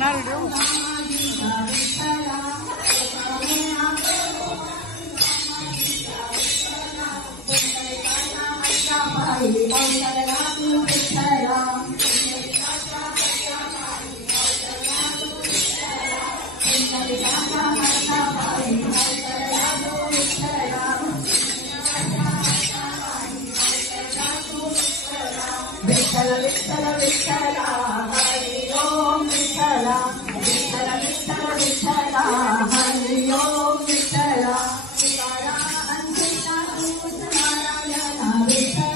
येणार व्हिडिओ. विठ्ठल विठ्ठल विठ्ठल हरि ओम विठ्ठल विठ्ठल विठ्ठल विठ्ठल हरि ओम विठ्ठल तुकारा अंकिता तूच नारायण विठ्ठल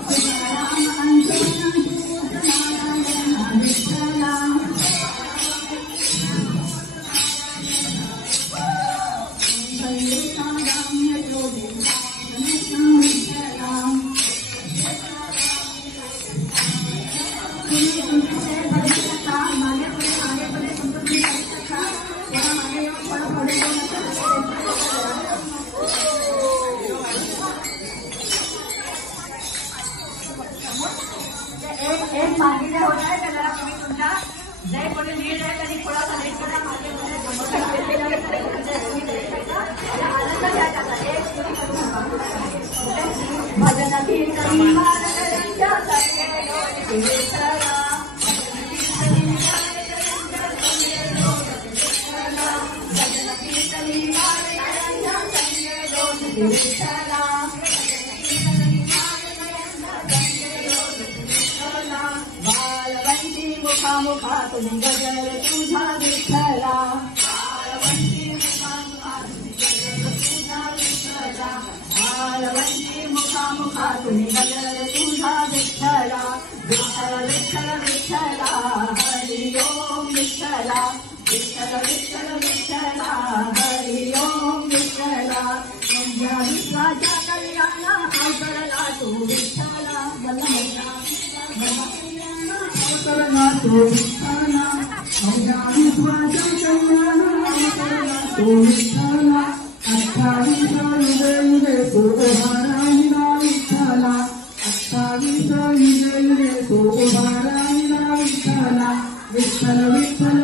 तुकारा अंकिता तूच नारायण विठ्ठल एक मागे जे होत आहे त्याला तुम्ही तुमच्या जे कोणी लीड आहे त्यांनी थोडासा लेट करा. मागे आनंद घ्या त्याचा. एक भजन कीर्तनी महाराजांच्या बालवंती मुखामुखा तुम्ही गजर तुझा विठ्ठला. बालवंती मुखामुखा तुम्ही गजर तुझा विठ्ठला. विठ्ठल विठ्ठल विठ्ठला हरि ओम विठ्ठला. विठ्ठल विठ्ठल विठ्ठला हरि ओम विठ्ठला. तुझ्या विश्वाच्या कल्याणा अवतरला तू विठ्ठला. अवतरला तू विठ्ठला. तुझ्या विश्वाच्या कल्याणा अवतरला तू विठ्ठला. 28 युगे तू उभा राहिला विठ्ठला. 28 युगे तू उभा राहिला विठ्ठला. विठ्ठल विठ्ठल